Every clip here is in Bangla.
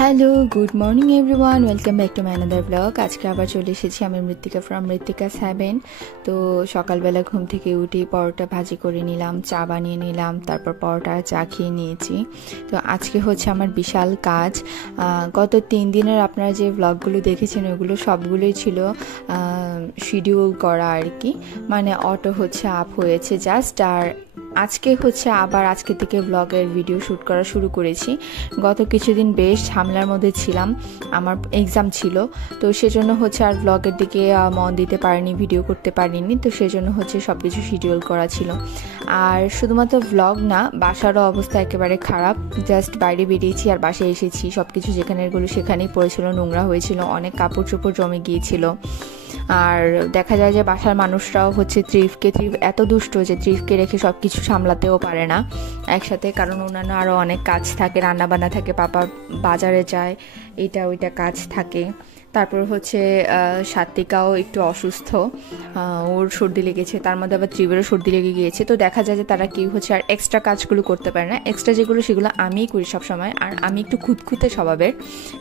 Hello, good morning everyone, welcome back to my another blog. আজকে আবার চলে এসেছি আমি মৃত্তিকা ফ্রম মৃত্তিকা 7। তো সকালবেলা ঘুম থেকে উঠে পরোটা ভাজি করে নিলাম, চা বানিয়ে নিলাম, তারপর পরোটা চা খেয়ে নিয়েছি। তো আজকে হচ্ছে আমার বিশাল কাজ। গত 3 দিনের আপনারা যে ব্লগগুলো দেখেছেন ওগুলো সবগুলোই ছিল শিডিউল করা আর কি, মানে অটো হচ্ছে আপ হয়েছে জাস্ট। আর আজকে হচ্ছে আবার আজকে থেকে ব্লগের ভিডিও শ্যুট করা শুরু করেছি। গত কিছুদিন বেশ ঝামেলার মধ্যে ছিলাম, আমার এক্সাম ছিল, তো সেজন্য হচ্ছে আর ব্লগের দিকে মন দিতে পারিনি, ভিডিও করতে পারিনি। তো সেজন্য হচ্ছে সব কিছু শিডিউল করা ছিল। আর শুধুমাত্র ব্লগ না, বাসারও অবস্থা একেবারে খারাপ। জাস্ট বাইরে বেরিয়েছি আর বাসায় এসেছি, সব কিছু যেখানেরগুলো সেখানেই পড়েছিল, নোংরা হয়েছিল, অনেক কাপড় চোপড় জমে গিয়েছিল। আর দেখা যায় যে বাসার মানুষরাও হচ্ছে ত্রিফ এত দুষ্ট যে ত্রিফকে রেখে সব কিছু সামলাতেও পারে না একসাথে, কারণ অন্যান্য আরও অনেক কাজ থাকে, রান্নাবান্না থাকে, পাপা বাজারে যায়, এইটা ওইটা কাজ থাকে। তারপর হচ্ছে সাত্বিকাও একটু অসুস্থ, ওর সর্দি লেগেছে, তার মধ্যে আবার ত্রিবেরও সর্দি লেগে গিয়েছে। তো দেখা যায় যে তারা কেউ হচ্ছে আর এক্সট্রা কাজগুলো করতে পারে না, এক্সট্রা যেগুলো সেগুলো আমিই করি সবসময়। আর আমি একটু খুঁতখুঁতে স্বভাবের,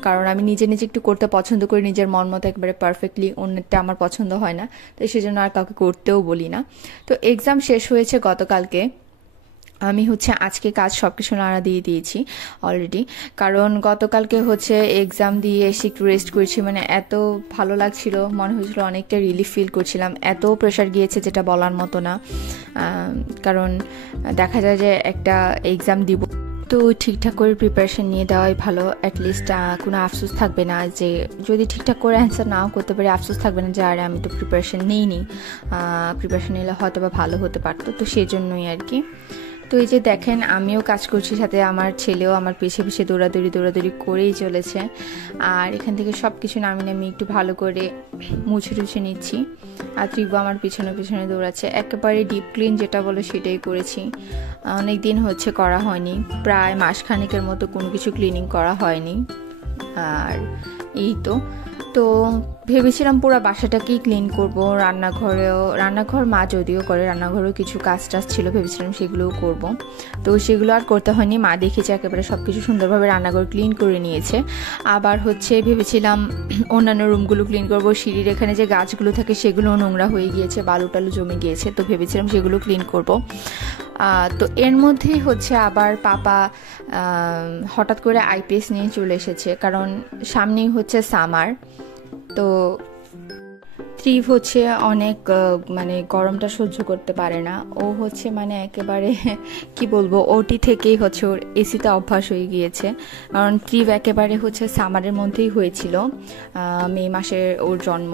কারণ আমি নিজে নিজে একটু করতে পছন্দ করি, নিজের মন মতো একবারে পারফেক্টলি, অন্যটা আমার পছন্দ হয় না, তো সেজন্য আর কাউকে করতেও বলি না। তো এক্সাম শেষ হয়েছে গতকালকে, আমি হচ্ছে আজকে কাজ সব কিছু নাড়া দিয়ে দিয়েছি অলরেডি, কারণ গতকালকে হচ্ছে এক্সাম দিয়ে এসে একটু রেস্ট করেছি, মানে এত ভালো লাগছিল, মনে হয়েছিল অনেকটা রিলিফ ফিল করছিলাম, এত প্রেশার গিয়েছে যেটা বলার মতো না। কারণ দেখা যায় যে একটা এক্সাম দিব, তো ঠিকঠাক করে প্রিপারেশন নিয়ে দেওয়াই ভালো। অ্যাটলিস্ট কোনো আফসোস থাকবে না, যে যদি ঠিকঠাক করে অ্যান্সার নাও করতে পারি আফসোস থাকবে না যে আরে আমি তো প্রিপারেশন নিইনি, প্রিপারেশন নিলে হয়তো বা ভালো হতে পারতো। তো সেই জন্যই আর কি। তো এই যে দেখেন, আমিও কাজ করছি, সাথে আমার ছেলেও আমার পিছে পিছে দৌড়াদৌড়ি করেই চলেছে। আর এখান থেকে সব কিছু নামিয়ে একটু ভালো করে মুছে টুছে নিচ্ছি। আর ত্রিব্য আমার পিছনে পিছনে দৌড়াচ্ছে, একেবারে ডিপ ক্লিন যেটা বলে সেটাই করেছি। অনেক দিন হচ্ছে করা হয়নি, প্রায় মাসখানেকের মতো কোনো কিছু ক্লিনিং করা হয়নি। আর এই তো ভেবেছিলাম পুরো বাসাটাকেই ক্লিন করব, রান্নাঘর মা যদিও করে, রান্নাঘরেও কিছু কাজ টাজ ছিল, ভেবেছিলাম সেগুলোও করব। তো সেগুলো আর করতে হয়নি, মা দেখেছে একেবারে সব কিছু সুন্দরভাবে রান্নাঘর ক্লিন করে নিয়েছে। আবার হচ্ছে ভেবেছিলাম অন্যান্য রুমগুলো ক্লিন করব, সিঁড়ির এখানে যে গাছগুলো থাকে সেগুলো নোংরা হয়ে গিয়েছে, বালু টালু জমে গিয়েছে, তো ভেবেছিলাম সেগুলো ক্লিন করব। তো এর মধ্যেই হচ্ছে আবার পাপা হঠাৎ করে আইপিএস নিয়ে চলে এসেছে, কারণ সামনেই হচ্ছে সামার। তো ত্রিভ হচ্ছে অনেক মানে গরমটা সহ্য করতে পারে না, ও হচ্ছে মানে একেবারে কি বলবো, ওটি থেকেই হচ্ছে ওর এসিতে অভ্যাস হয়ে গিয়েছে। কারণ ত্রিভ একেবারে হচ্ছে সামারের মধ্যেই হয়েছিল, মে মাসে ওর জন্ম,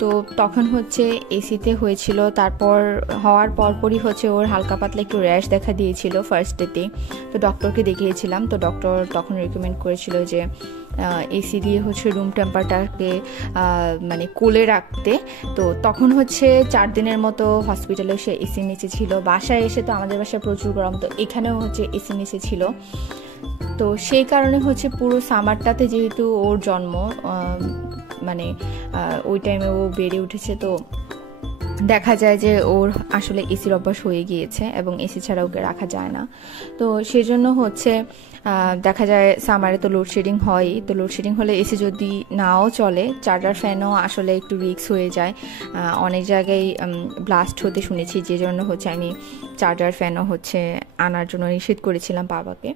তো তখন হচ্ছে এসিতে হয়েছিল। তারপর হওয়ার পরপরই হচ্ছে ওর হালকা পাতলা একটু র্যাশ দেখা দিয়েছিল ফার্স্ট ডেতে। তো ডক্টরকে দেখিয়েছিলাম, তো ডক্টর তখন রেকমেন্ড করেছিল যে এসি দিয়ে হচ্ছে রুম টেম্পারেচারকে মানে কোলে রাখতে। তো তখন হচ্ছে 4 দিনের মতো হসপিটালে সে এসি নিচে ছিল, বাসায় এসে তো আমাদের বাসায় প্রচুর গরম, তো এখানেও হচ্ছে এসি নিচে ছিল। তো সেই কারণে হচ্ছে পুরো সামারটাতে যেহেতু ওর জন্ম, মানে ওই টাইমে ও বেড়ে উঠেছে, তো দেখা যায় যে ওর আসলে এসির অভ্যাস হয়ে গিয়েছে এবং এসি ছাড়া ওকে রাখা যায় না। তো সেজন্য হচ্ছে দেখা যায় সামারে তো লোডশেডিং হয়, তো লোডশেডিং হলে এসি যদি নাও চলে, চার্জার ফ্যানও আসলে একটু রিস্ক হয়ে যায়, অনেক জায়গায় ব্লাস্ট হতে শুনেছি, যে জন্য হচ্ছে আমি চার্জার ফ্যানও হচ্ছে আনার জন্য নিষেধ করেছিলাম পাপাকে।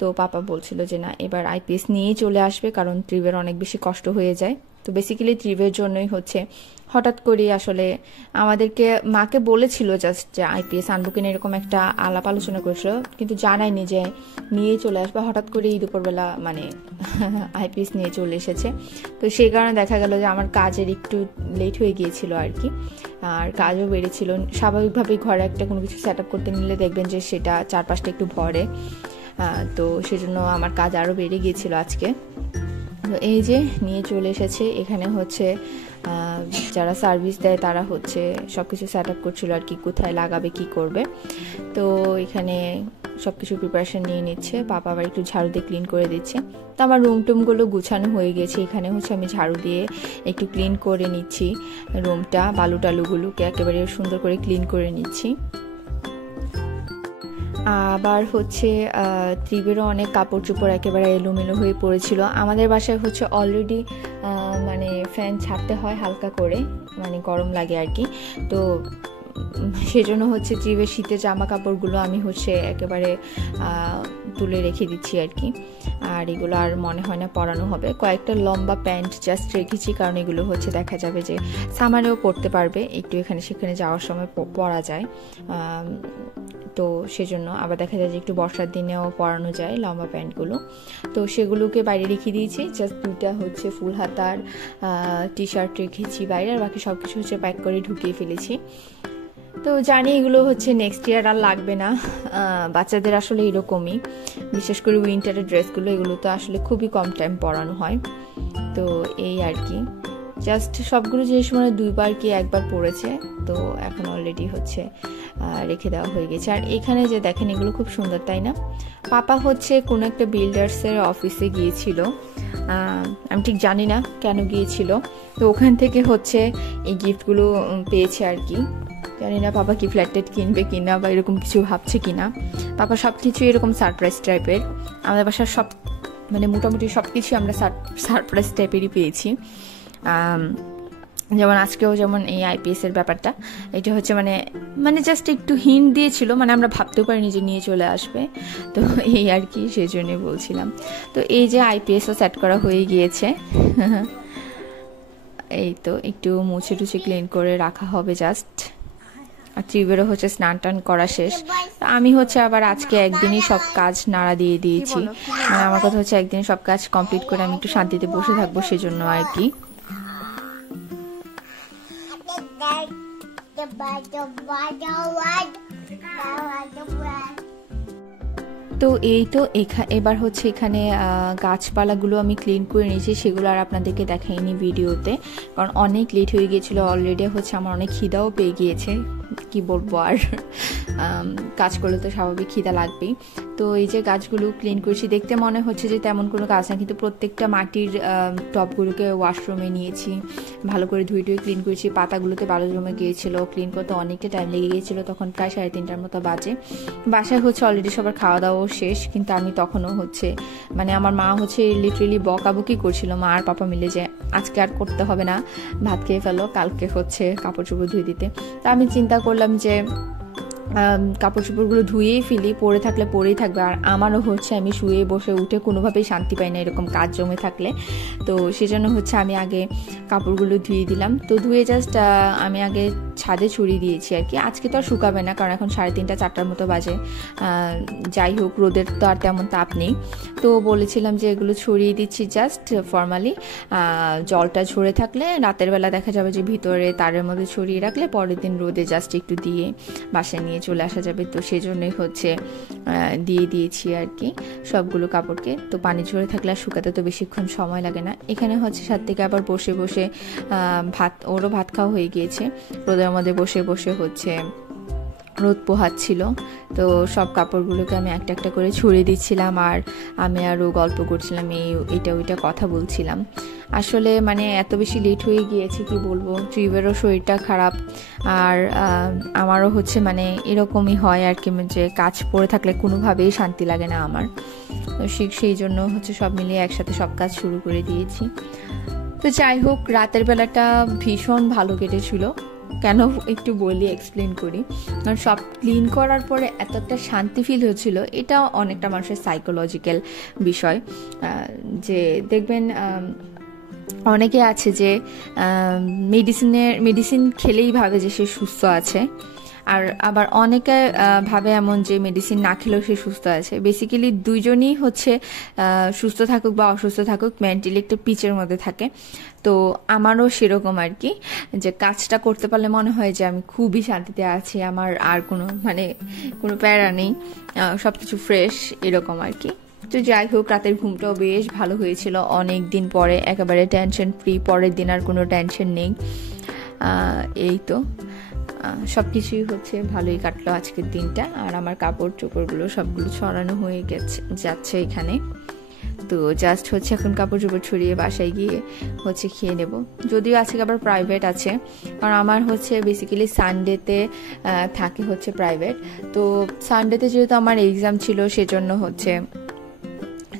তো পাপা বলছিল যে না, এবার আইপিএস নিয়েই চলে আসবে, কারণ ত্রিবের অনেক বেশি কষ্ট হয়ে যায়। তো বেসিক্যালি ত্রিবের জন্যই হচ্ছে হঠাৎ করে আসলে আমাদেরকে মাকে বলেছিল জাস্ট যে আইপিএস আনবো কিনা, এরকম একটা আলাপ আলোচনা করেছিল, কিন্তু জানায়নি যে নিয়ে চলে আসবে। হঠাৎ করে এই দুপুরবেলা মানে আইপিএস নিয়ে চলে এসেছে। তো সেই কারণে দেখা গেল যে আমার কাজের একটু লেট হয়ে গিয়েছিল আর কি, আর কাজও বেড়েছিল। স্বাভাবিকভাবেই ঘরে একটা কোনো কিছু সেট আপ করতে নিলে দেখবেন যে সেটা চারপাশটা একটু ভরে, তো সেজন্য আমার কাজ আরও বেড়ে গিয়েছিল আজকে। তো এই যে নিয়ে চলে এসেছে, এখানে হচ্ছে যারা সার্ভিস দেয় তারা হচ্ছে সব কিছু সেট আপ করছিল আর কি, কোথায় লাগাবে কি করবে। তো এখানে সব কিছু প্রিপারেশন নিয়ে নিচ্ছে, পাপা আবার একটু ঝাড়ু দিয়ে ক্লিন করে দিচ্ছে। তো আমার রুম টুমগুলো গুছানো হয়ে গেছে, এখানে হচ্ছে আমি ঝাড়ু দিয়ে একটু ক্লিন করে নিচ্ছি রুমটা, বালু টালুগুলোকে একেবারে সুন্দর করে ক্লিন করে নিচ্ছি। আবার হচ্ছে ত্রিবেরও অনেক কাপড় চোপড় একেবারে এলোমেলো হয়ে পড়েছিল। আমাদের বাসায় হচ্ছে অলরেডি মানে ফ্যান ছাড়তে হয় হালকা করে, মানে গরম লাগে আর কি। তো সেজন্য হচ্ছে ত্রিবের শীতের জামা কাপড়গুলো আমি হচ্ছে একেবারে তুলে রেখে দিচ্ছি আর কি। আর এগুলো আর মনে হয় না পরানো হবে। কয়েকটা লম্বা প্যান্ট জাস্ট রেখেছি, কারণ এগুলো হচ্ছে দেখা যাবে যে সামারেও পরতে পারবে, একটু এখানে সেখানে যাওয়ার সময় পরা যায়। তো সেজন্য আবার দেখা যায় যে একটু বর্ষার দিনেও পরানো যায় লম্বা প্যান্টগুলো। তো সেগুলোকে বাইরে রেখে দিয়েছি। জাস্ট দুইটা হচ্ছে ফুল হাতার টি শার্ট রেখেছি বাইরে, আর বাকি সব কিছু হচ্ছে প্যাক করে ঢুকিয়ে ফেলেছি। তো জানি এগুলো হচ্ছে নেক্সট ইয়ার আর লাগবে না। বাচ্চাদের আসলে এরকমই, বিশেষ করে উইন্টারের ড্রেসগুলো, এগুলো তো আসলে খুবই কম টাইম পরানো হয়। তো এই আর কি, জাস্ট সবগুলো জিনিস মানে দুইবার কি একবার পরেছে, তো এখন অলরেডি হচ্ছে রেখে দেওয়া হয়ে গেছে। আর এখানে যে দেখেন এগুলো খুব সুন্দর, তাই না? পাপা হচ্ছে কোনো একটা বিল্ডার্সের অফিসে গিয়েছিল, আমি ঠিক জানি না কেন গিয়েছিল। তো ওখান থেকে হচ্ছে এই গিফটগুলো পেয়েছে আর কি। জানি না পাপা কি ফ্ল্যাট কিনবে কিনা বা এরকম কিছু ভাবছে কিনা। পাপা সব কিছু এরকম সারপ্রাইজ টাইপের, আমাদের বাসার সব মানে মোটামুটি সব কিছু আমরা সারপ্রাইজ টাইপেরই পেয়েছি। যেমন আজকেও যেমন এই আইপিএস এর ব্যাপারটা, এটা হচ্ছে মানে জাস্ট একটু হিন্ট দিয়েছিল, মানে আমরা ভাবতেও পারিনি যে নিয়ে চলে আসবে। তো এই আর কি, সেই জন্যই বলছিলাম। তো এই যে আইপিএসও সেট করা হয়ে গিয়েছে। এই তো একটু মুছে টুছে ক্লিন করে রাখা হবে জাস্ট। আর ত্রিবেরও হচ্ছে স্নান টান করা শেষ। আমি হচ্ছে আবার আজকে একদিনই সব কাজ নাড়া দিয়ে দিয়েছি। মানে আমার কথা হচ্ছে একদিন সব কাজ কমপ্লিট করে আমি একটু শান্তিতে বসে থাকবো, সেজন্য আর কি। তো এই তো এবার হচ্ছে এখানে গাছপালাগুলো আমি ক্লিন করে নিয়েছি, সেগুলো আর আপনাদেরকে দেখাইনি ভিডিওতে, কারণ অনেক লেট হয়ে গিয়েছিল। অলরেডি হচ্ছে আমার অনেক খিদাও পেয়ে গিয়েছে, কি বলবো আর, কাজ করলে তো স্বাভাবিক খিদা লাগবেই। তো এই যে গাছগুলো ক্লিন করেছি, দেখতে মনে হচ্ছে যে তেমন কোনো কাজ না, কিন্তু প্রত্যেকটা মাটির টবগুলোকে ওয়াশরুমে নিয়েছি, ভালো করে ধুয়ে ক্লিন করেছি। পাতাগুলোতে বালু জমে গিয়েছিল, ক্লিন করতে অনেকটা টাইম লেগে গিয়েছিল, তখন প্রায় 3:30টার মতো বাজে। বাসায় হচ্ছে অলরেডি সবার খাওয়া দাওয়া শেষ, কিন্তু আমি তখনও হচ্ছে মানে আমার মা হচ্ছে লিটারেলি বকাবকি করছিল, মা আর পাপা মিলে, যে আজকে আর করতে হবে না, ভাত খেয়ে ফেলো, কালকে হচ্ছে কাপড় চোপড় ধুয়ে দিতে। তা আমি চিন্তা করলাম যে কাপড় চোপড়গুলো ধুয়েই ফেলি, পরে থাকলে পরেই থাকবে। আর আমারও হচ্ছে আমি শুয়ে বসে উঠে কোনোভাবেই শান্তি পাই না এরকম কাজ জমে থাকলে। তো সেজন্য হচ্ছে আমি আগে কাপড়গুলো ধুয়ে দিলাম। তো ধুয়ে জাস্ট আমি আগে ছাদে ছড়িয়ে দিয়েছি আর কি। আজকে তো আর শুকাবে না, কারণ এখন 3:30 4টার মতো বাজে। যাই হোক, রোদের তো আর তেমন তাপ নেই। তো বলেছিলাম যে এগুলো ছড়িয়ে দিচ্ছি জাস্ট ফর্মালি। জলটা ঝরে থাকলে রাতের বেলা দেখা যাবে যে ভিতরে তারের মধ্যে ছড়িয়ে রাখলে পরের দিন রোদে জাস্ট একটু দিয়ে বাসায় নিয়ে চলে আসা যাবে। তো সেজন্যই হচ্ছে দিয়ে দিয়েছি আর কি সবগুলো কাপড়কে। তো পানি ঝরে থাকলে আর শুকাতে তো বেশিক্ষণ সময় লাগে না। এখানে হচ্ছে ছাদ থেকে আবার বসে বসে ওরও ভাত খাওয়া হয়ে গিয়েছে, রোদের মধ্যে বসে বসে হচ্ছে রোদ পোহাচ্ছিল। তো সব কাপড়গুলোকে আমি একটা একটা করে ছড়িয়ে দিচ্ছিলাম, আর আমি আরও গল্প করছিলাম, এইটা ওইটা কথা বলছিলাম। আসলে মানে এত বেশি লেট হয়ে গিয়েছে, কি বলবো, ট্রিবেরও শরীরটা খারাপ, আর আমারও হচ্ছে মানে এরকমই হয় আর কি, যে কাজ পড়ে থাকলে কোনোভাবেই শান্তি লাগে না আমার। তো সেই জন্য হচ্ছে সব মিলিয়ে একসাথে সব কাজ শুরু করে দিয়েছি। তো যাই হোক, রাতের বেলাটা ভীষণ ভালো কেটেছিল। কেন একটু বলি, এক্সপ্লেন করি। কারণ সব ক্লিন করার পরে এত একটা শান্তি ফিল হচ্ছিল, এটা অনেকটা মানুষের সাইকোলজিক্যাল বিষয়। যে দেখবেন অনেকে আছে যে মেডিসিন খেলেই ভাবে যে সে সুস্থ আছে, আর আবার অনেকে ভাবে এমন যে মেডিসিন না খেলেও সে সুস্থ আছে। বেসিক্যালি দুইজনই হচ্ছে সুস্থ থাকুক বা অসুস্থ থাকুক মেন্টালি একটা পিচের মধ্যে থাকে। তো আমারও সেরকম আর কি, যে কাজটা করতে পারলে মনে হয় যে আমি খুবই শান্তিতে আছি, আমার আর কোনো প্যারা নেই, সব কিছু ফ্রেশ, এরকম আর কি। তো যাই হোক, রাতের ঘুমটাও বেশ ভালো হয়েছিল, অনেক দিন পরে একেবারে টেনশন ফ্রি, পরের দিন আর কোনো টেনশন নেই। এই তো সব কিছুই হচ্ছে ভালোই কাটলো আজকের দিনটা। আর আমার কাপড় চোপড়গুলো সবগুলো ছড়ানো হয়ে যাচ্ছে এখানে। তো জাস্ট হচ্ছে এখন কাপড় চোপড় ছড়িয়ে বাসায় গিয়ে হচ্ছে খেয়ে নেব। যদিও আজকে আবার প্রাইভেট আছে, কারণ আমার হচ্ছে বেসিক্যালি সানডেতে থাকে হচ্ছে প্রাইভেট। তো সানডেতে যেহেতু আমার এক্সাম ছিল, সেজন্য হচ্ছে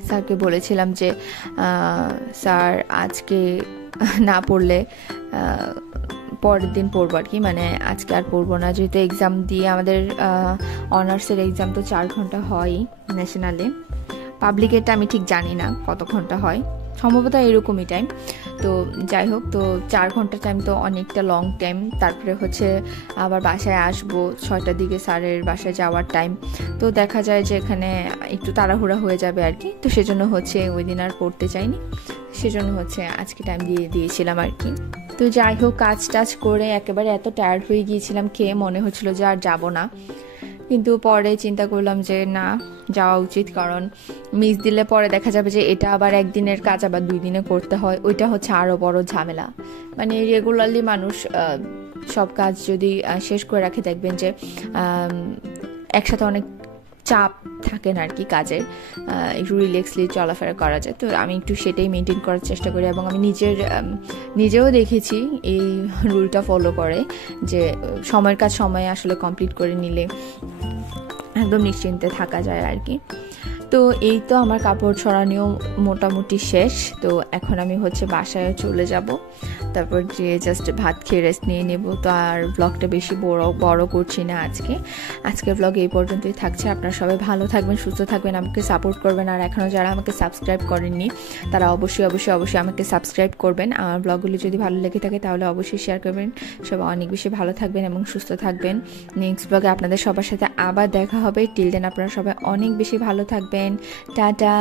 স্যারকে বলেছিলাম যে স্যার আজকে না পড়লে পরের দিন পড়বো আর কি, মানে আজকে আর পড়বো না, যেহেতু এক্সাম দিয়ে আমাদের অনার্সের এক্সাম তো 4 ঘন্টা হয় ন্যাশনালে। পাবলিকেরটা আমি ঠিক জানি না কত ঘন্টা হয়, সম্ভবত এরকমই টাইম। তো যাই হোক, তো 4 ঘন্টা টাইম তো অনেকটা লং টাইম। তারপরে হচ্ছে আবার বাসায় আসবো 6টার দিকে, স্যারের বাসায় যাওয়ার টাইম। তো দেখা যায় যে এখানে একটু তাড়াহুড়া হয়ে যাবে আর কি। তো সেজন্য হচ্ছে ওই দিন আর পড়তে চাইনি, সেজন্য হচ্ছে আজকে টাইম দিয়েছিলাম আর কি। তো যাই হোক, কাজ টাজ করে একেবারে এত টায়ার্ড হয়ে গিয়েছিলাম, খেয়ে মনে হচ্ছিল যে আর যাবো না। কিন্তু পরে চিন্তা করলাম যে না, যাওয়া উচিত, কারণ মিস দিলে পরে দেখা যাবে যে এটা আবার একদিনের কাজ আবার 2 দিনে করতে হয়, ওইটা হচ্ছে আরও বড় ঝামেলা। মানে রেগুলারলি মানুষ সব কাজ যদি শেষ করে রাখে, দেখবেন যে একসাথে অনেক চাপ থাকে না আর কি কাজের, একটু রিল্যাক্সলি চলাফেরা করা যায়। তো আমি একটু সেটাই মেনটেন করার চেষ্টা করি, এবং আমি নিজেও দেখেছি এই রুলটা ফলো করে, যে সময়ের কাজ সময়ে আসলে কমপ্লিট করে নিলে একদম নিশ্চিন্তে থাকা যায় আর কি। তো এই তো আমার কাপড় ছড়ানিও মোটামুটি শেষ। তো এখন আমি হচ্ছে বাসায় চলে যাব, তারপর যে জাস্ট ভাত খেয়ে রেস্ট নিয়ে নেব। তো আর ব্লগটা বেশি বড় করছি না আজকের ব্লগ এই পর্যন্তই থাকছে। আপনারা সবাই ভালো থাকবেন, সুস্থ থাকবেন, আমাকে সাপোর্ট করবেন। আর এখনও যারা আমাকে সাবস্ক্রাইব করেননি তারা অবশ্যই আমাকে সাবস্ক্রাইব করবেন। আমার ব্লগগুলি যদি ভালো লেগে থাকে তাহলে অবশ্যই শেয়ার করবেন। সবাই অনেক বেশি ভালো থাকবেন এবং সুস্থ থাকবেন। নেক্সট ব্লগে আপনাদের সবার সাথে আবার দেখা হবে। টিল দেন আপনারা সবাই অনেক বেশি ভালো থাকবেন। টাটা।